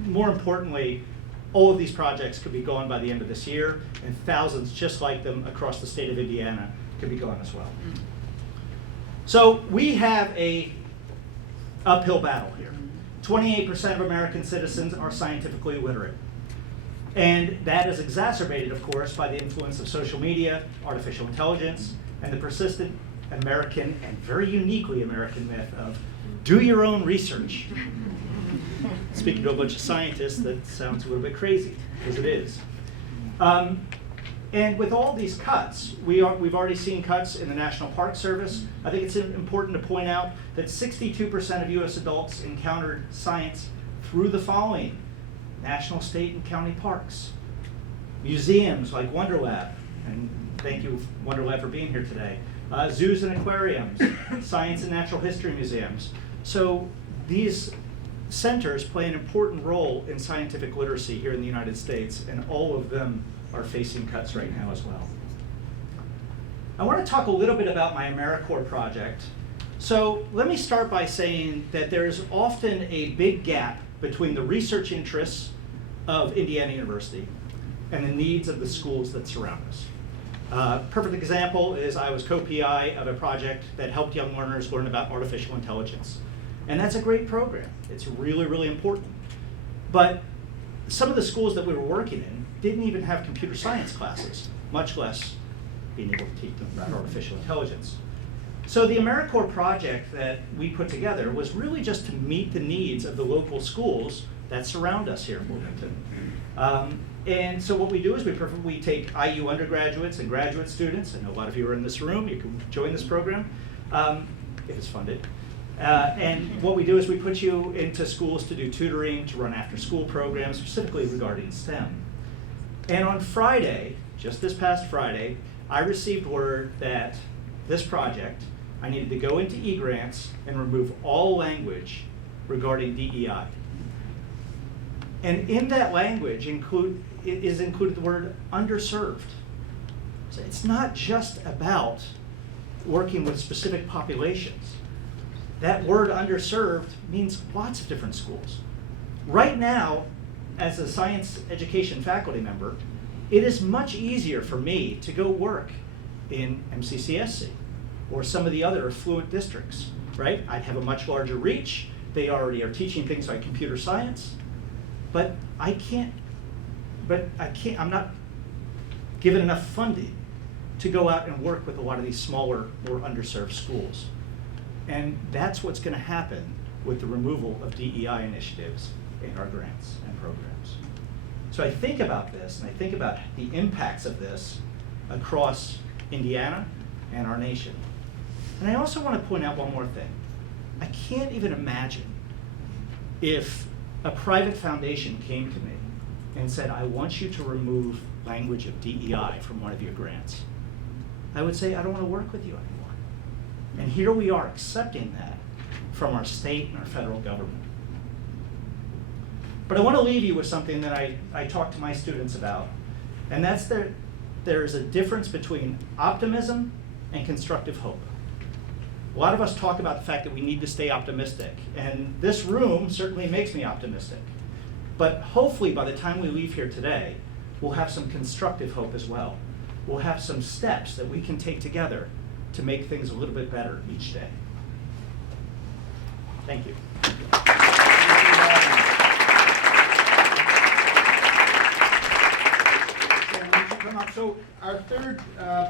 more importantly, all of these projects could be gone by the end of this year, and thousands just like them across the state of Indiana could be gone as well. So we have a uphill battle here. 28% of American citizens are scientifically illiterate. And that is exacerbated, of course, by the influence of social media, artificial intelligence, and the persistent American, and very uniquely American myth of do your own research. Speaking to a bunch of scientists, that sounds a little bit crazy, because it is. And with all these cuts, we've already seen cuts in the National Park Service. I think it's important to point out that 62% of US adults encountered science through the following: national, state, and county parks, museums like WonderLab, and thank you WonderLab for being here today, zoos and aquariums, science and natural history museums. So these centers play an important role in scientific literacy here in the United States, and all of them are facing cuts right now as well. I want to talk a little bit about my AmeriCorps project. So let me start by saying that there is often a big gap between the research interests of Indiana University and the needs of the schools that surround us. Perfect example is I was co-PI of a project that helped young learners learn about artificial intelligence. And that's a great program. It's really, really important. But some of the schools that we were working in didn't even have computer science classes, much less being able to teach them about artificial intelligence. So the AmeriCorps project that we put together was really just to meet the needs of the local schools that surround us here in Bloomington. And so what we do is we take IU undergraduates and graduate students. I know a lot of you are in this room. You can join this program if it's funded. And what we do is we put you into schools to do tutoring, to run after-school programs, specifically regarding STEM. And on Friday, just this past Friday, I received word that this project, I needed to go into eGrants and remove all language regarding DEI. And in that language is included the word underserved. So it's not just about working with specific populations. That word underserved means lots of different schools. Right now, as a science education faculty member, it is much easier for me to go work in MCCSC or some of the other affluent districts, right? I'd have a much larger reach. They already are teaching things like computer science, but I'm not given enough funding to go out and work with a lot of these smaller, more underserved schools. And that's what's going to happen with the removal of DEI initiatives in our grants and programs. So I think about this, and I think about the impacts of this across Indiana and our nation. And I also want to point out one more thing. I can't even imagine if a private foundation came to me and said, I want you to remove language of DEI from one of your grants. I would say, I don't want to work with you anymore. And here we are accepting that from our state and our federal government. But I want to leave you with something that I talk to my students about, and that's that there's a difference between optimism and constructive hope. A lot of us talk about the fact that we need to stay optimistic, and this room certainly makes me optimistic. But hopefully by the time we leave here today, we'll have some constructive hope as well. We'll have some steps that we can take together to make things a little bit better each day. Thank you. So our third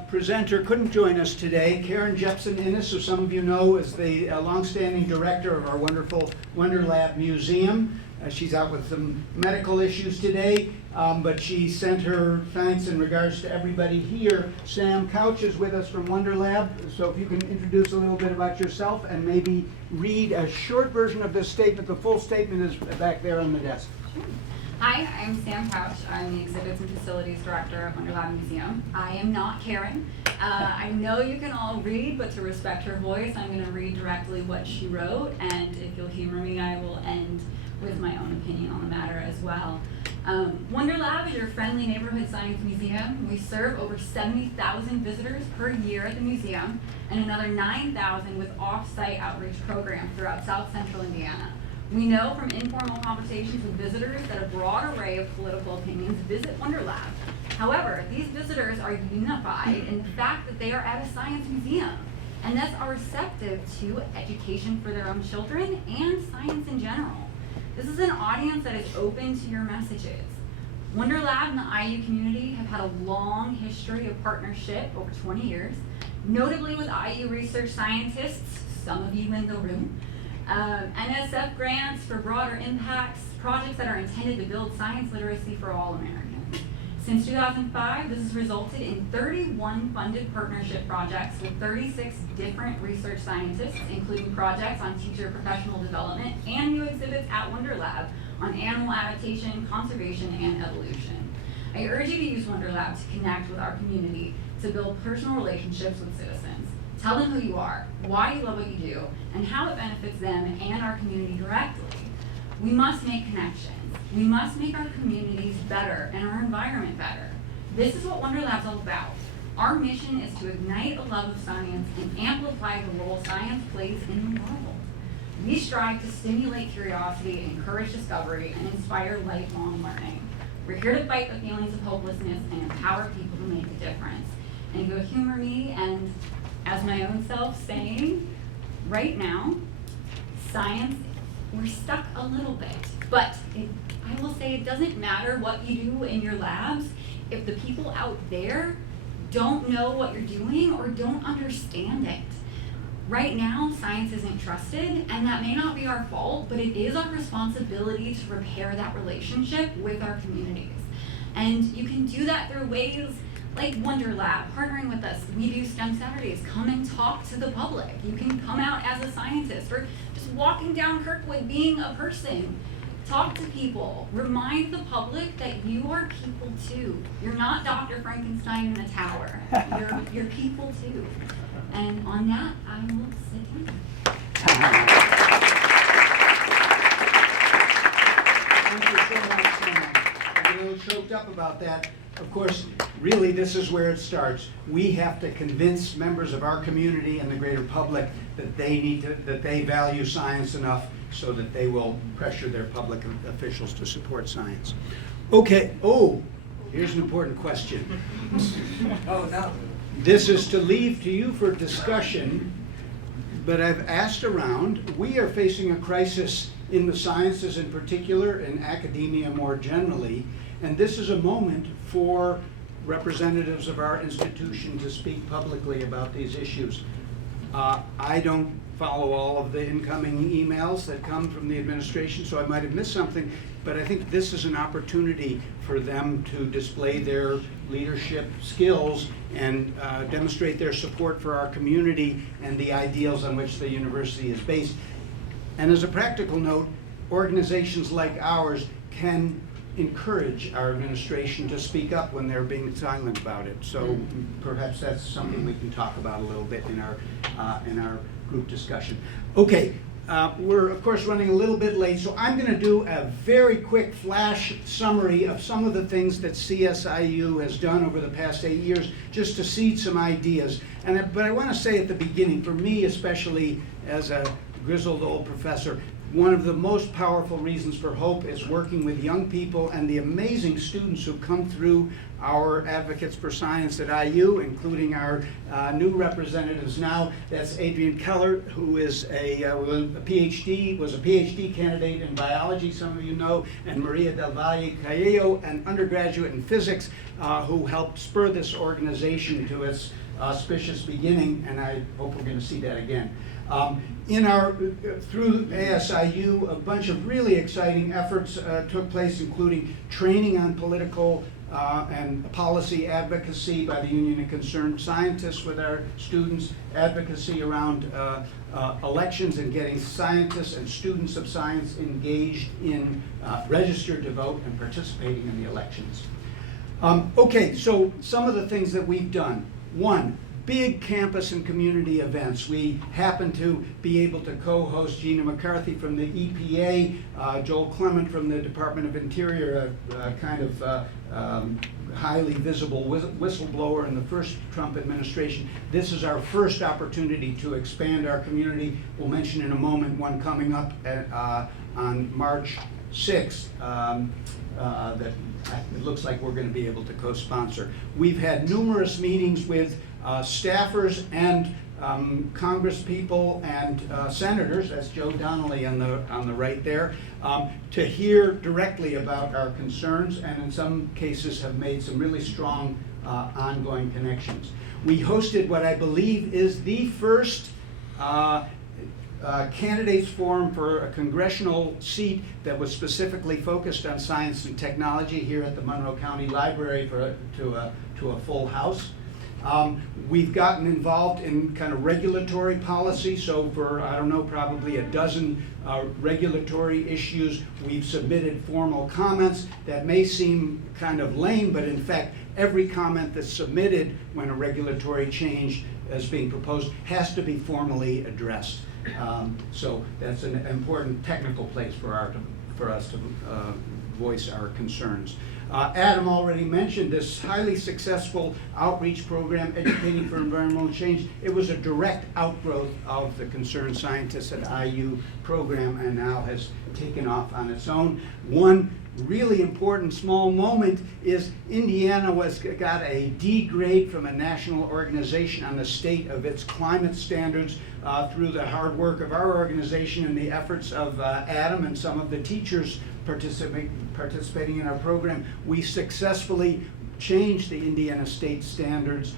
presenter couldn't join us today. Karen Jepson-Innes, who some of you know, is the longstanding director of our wonderful WonderLab Museum. She's out with some medical issues today, but she sent her thanks in regards to everybody here. Sam Couch is with us from WonderLab, so if you can introduce a little bit about yourself and maybe read a short version of this statement. The full statement is back there on the desk. Sure. Hi, I'm Sam Couch. I'm the Exhibits and Facilities Director of WonderLab Museum. I am not Karen. I know you can all read, but to respect her voice, I'm going to read directly what she wrote, and if you'll humor me, I will end with my own opinion on the matter as well. WonderLab is your friendly neighborhood science museum. We serve over 70,000 visitors per year at the museum, and another 9,000 with off-site outreach programs throughout South Central Indiana. We know from informal conversations with visitors that a broad array of political opinions visit WonderLab. However, these visitors are unified in the fact that they are at a science museum. and thus are receptive to education for their own children and science in general. This is an audience that is open to your messages. Wonder Lab and the IU community have had a long history of partnership over 20 years, notably with IU research scientists, some of you in the room, NSF grants for broader impacts, projects that are intended to build science literacy for all Americans. Since 2005, this has resulted in 31 funded partnership projects with 36 different research scientists, including projects on teacher professional development and new exhibits at Wonder Lab on animal adaptation, conservation, and evolution. I urge you to use Wonder Lab to connect with our community, to build personal relationships with citizens. Tell them who you are, why you love what you do, and how it benefits them and our community directly. We must make connections. We must make our communities better and our environment better. This is what Wonder Lab's all about. Our mission is to ignite a love of science and amplify the role science plays in the world. We strive to stimulate curiosity, encourage discovery, and inspire lifelong learning. We're here to fight the feelings of hopelessness and empower people to make a difference. And you'll humor me and, as my own self, saying, right now, science, we're stuck a little bit. But I will say it doesn't matter what you do in your labs if the people out there don't know what you're doing or don't understand it. Right now, science isn't trusted, and that may not be our fault, but it is our responsibility to repair that relationship with our communities. And you can do that through ways like Wonder Lab, partnering with us. We do STEM Saturdays. Come and talk to the public. You can come out as a scientist, or just walking down Kirkwood being a person. Talk to people. Remind the public that you are people too. You're not Dr. Frankenstein in a tower. You're people too. And on that, I will sit down. Thank you so much, Sam. I'm a little choked up about that. Of course, really, this is where it starts. We have to convince members of our community and the greater public that they value science enough so that they will pressure their public officials to support science. Okay. Oh, here's an important question. Oh, no. This is to leave to you for discussion, but I've asked around. We are facing a crisis in the sciences in particular, and academia more generally, and this is a moment for representatives of our institution to speak publicly about these issues. I don't follow all of the incoming emails that come from the administration, so I might have missed something, but I think this is an opportunity for them to display their leadership skills and demonstrate their support for our community and the ideals on which the university is based. And as a practical note, organizations like ours can encourage our administration to speak up when they're being silent about it. So perhaps that's something we can talk about a little bit in our group discussion. Okay, we're of course running a little bit late, so I'm going to do a very quick flash summary of some of the things that CSIU has done over the past 8 years, just to seed some ideas. But I want to say at the beginning, for me especially as a grizzled old professor, one of the most powerful reasons for hope is working with young people and the amazing students who come through our Advocates for Science at IU, including our new representatives now. That's Adrian Keller, who is was a PhD candidate in biology, some of you know, and Maria del Valle Callejo, an undergraduate in physics, who helped spur this organization to its auspicious beginning, and I hope we're going to see that again. Through ASIU, a bunch of really exciting efforts took place, including training on political and policy advocacy by the Union of Concerned Scientists with our students, advocacy around elections and getting scientists and students of science engaged in registered to vote and participating in the elections. Okay, so some of the things that we've done. One, big campus and community events. We happen to be able to co-host Gina McCarthy from the EPA, Joel Clement from the Department of Interior, a kind of highly visible whistleblower in the first Trump administration. This is our first opportunity to expand our community. We'll mention in a moment one coming up on March 6th that it looks like we're going to be able to co-sponsor. We've had numerous meetings with staffers and Congress people and senators, that's Joe Donnelly on the right there, to hear directly about our concerns, and in some cases have made some really strong ongoing connections. We hosted what I believe is the first candidates forum for a congressional seat that was specifically focused on science and technology here at the Monroe County Library to a full house. We've gotten involved in kind of regulatory policy, so for, I don't know, probably a dozen regulatory issues, we've submitted formal comments that may seem kind of lame, but in fact, every comment that's submitted when a regulatory change is being proposed has to be formally addressed. So that's an important technical place for us to voice our concerns. Adam already mentioned this highly successful outreach program, Educating for Environmental Change. It was a direct outgrowth of the Concerned Scientists at IU program and now has taken off on its own. One really important small moment is Indiana got a D grade from a national organization on the state of its climate standards through the hard work of our organization and the efforts of Adam and some of the teachers participating in our program. We successfully changed the Indiana state standards,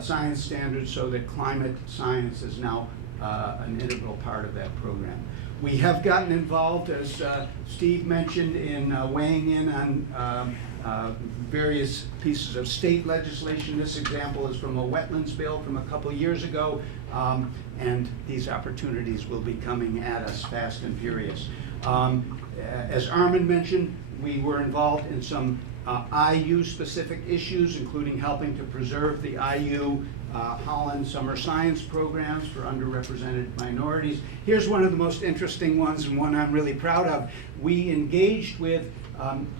science standards, so that climate science is now an integral part of that program. We have gotten involved, as Steve mentioned, in weighing in on various pieces of state legislation. This example is from a wetlands bill from a couple years ago, and these opportunities will be coming at us fast and furious. As Armin mentioned, we were involved in some IU-specific issues, including helping to preserve the IU Holland Summer Science programs for underrepresented minorities. Here's one of the most interesting ones, and one I'm really proud of. We engaged with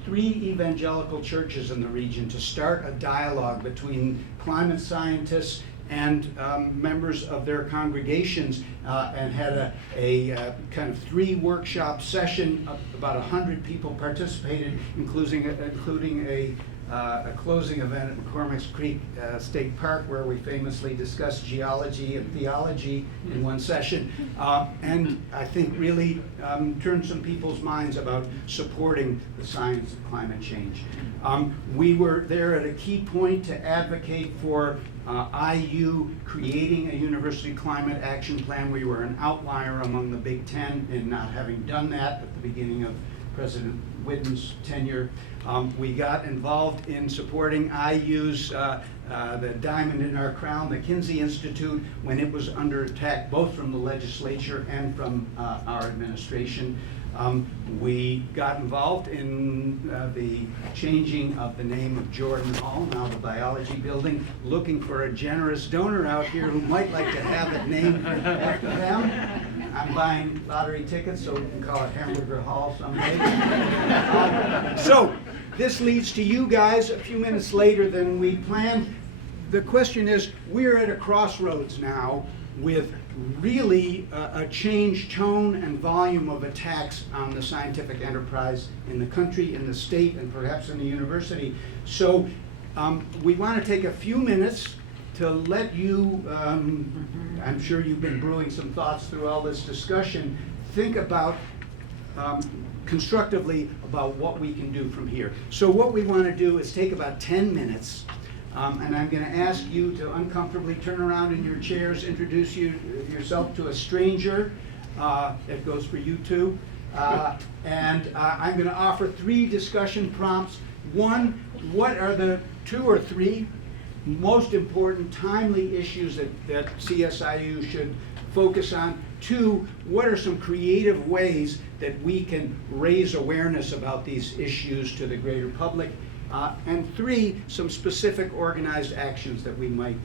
3 evangelical churches in the region to start a dialogue between climate scientists and members of their congregations, and had a kind of 3 workshop session. About 100 people participated, including a closing event at McCormick's Creek State Park, where we famously discussed geology and theology in one session, and I think really turned some people's minds about supporting the science of climate change. We were there at a key point to advocate for IU creating a university climate action plan. We were an outlier among the Big Ten in not having done that at the beginning of President Whidden's tenure. We got involved in supporting IU's the diamond in our crown, the Kinsey Institute, when it was under attack both from the legislature and from our administration. We got involved in the changing of the name of Jordan Hall, now the biology building, looking for a generous donor out here who might like to have it named after them. I'm buying lottery tickets so we can call it Hamburger Hall someday. So this leads to you guys a few minutes later than we planned. The question is, we're at a crossroads now with really a changed tone and volume of attacks on the scientific enterprise in the country, in the state, and perhaps in the university. So we want to take a few minutes to let you, I'm sure you've been brewing some thoughts through all this discussion, think about constructively about what we can do from here. So what we want to do is take about 10 minutes, and I'm going to ask you to uncomfortably turn around in your chairs, introduce yourself to a stranger. That goes for you too. And I'm going to offer 3 discussion prompts. 1, what are the 2 or 3 most important timely issues that CSIU should focus on? 2, what are some creative ways that we can raise awareness about these issues to the greater public? And 3, some specific organized actions that we might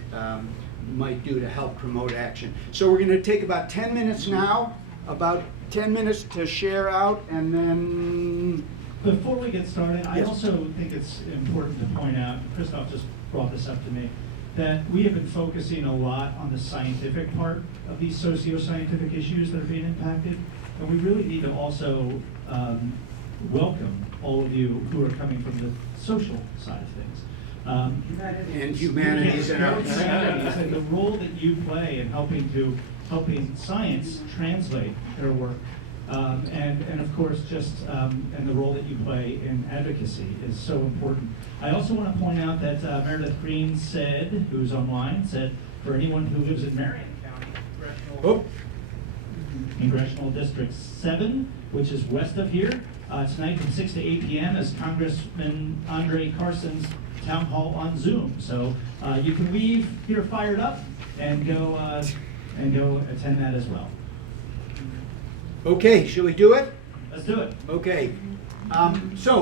do to help promote action. So we're going to take about 10 minutes now, about 10 minutes to share out, and then... Before we get started, I Yes. also think it's important to point out, Christoph just brought this up to me, that we have been focusing a lot on the scientific part of these socio-scientific issues that are being impacted, and we really need to also welcome all of you who are coming from the social side of things. And humanities and humanities and the role that you play in helping science translate their work. And of course, and the role that you play in advocacy is so important. I also want to point out that Meredith Green said, who's online, said, for anyone who lives in Marion County, Congressional District 7, which is west of here, tonight from 6 to 8 p.m. is Congressman Andre Carson's town hall on Zoom. So you can leave here fired up and go attend that as well. Okay, should we do it? Let's do it. Okay. So